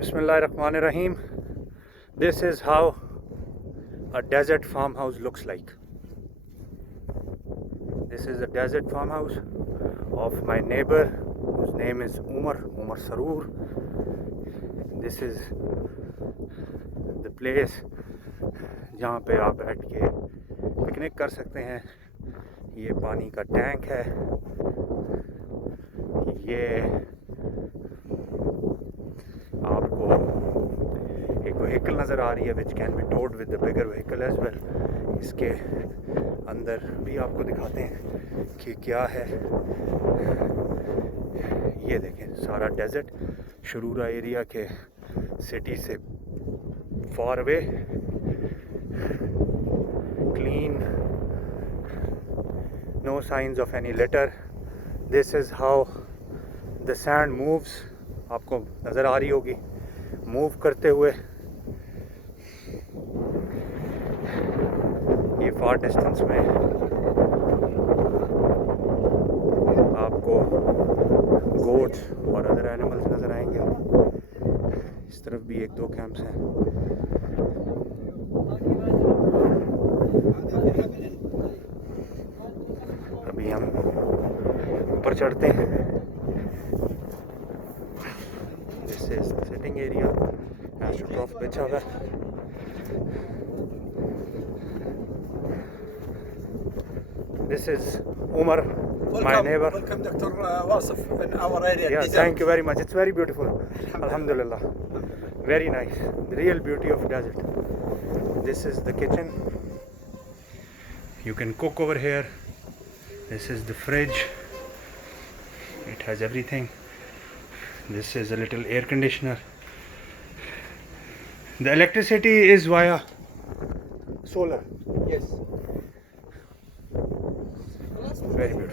Bismillahirrahmanirrahim. This is how a desert farmhouse looks like. This is a desert farmhouse of my neighbor whose name is Umar Saroor. This is the place जहाँ पे आप बैठ के picnic कर सकते हैं. ये पानी का टैंक है. ये आपको एक व्हीकल नज़र आ रही है which can be towed with the bigger vehicle as well. इसके अंदर भी आपको दिखाते हैं कि क्या है. ये देखें सारा डेजर्ट शरूरा एरिया के सिटी से far away, clean, no signs of any litter. This is how the sand moves. आपको नज़र आ रही होगी मूव करते हुए. ये फार डिस्टेंस में आपको गोट्स और अदर एनिमल्स नज़र आएंगे. इस तरफ भी एक दो कैंप्स हैं. अभी हम ऊपर चढ़ते हैं. This is the sitting area. AstroTurf बिछा हुआ है. This is Umar, my neighbor. Welcome, Dr. Wasif, in our area. Yeah, thank you very much. It's very beautiful. Alhamdulillah. Very nice. The real beauty of desert. This is the kitchen. You can cook over here. This is the fridge. It has everything. This is a little air conditioner. The electricity is via solar. Yes. Very beautiful.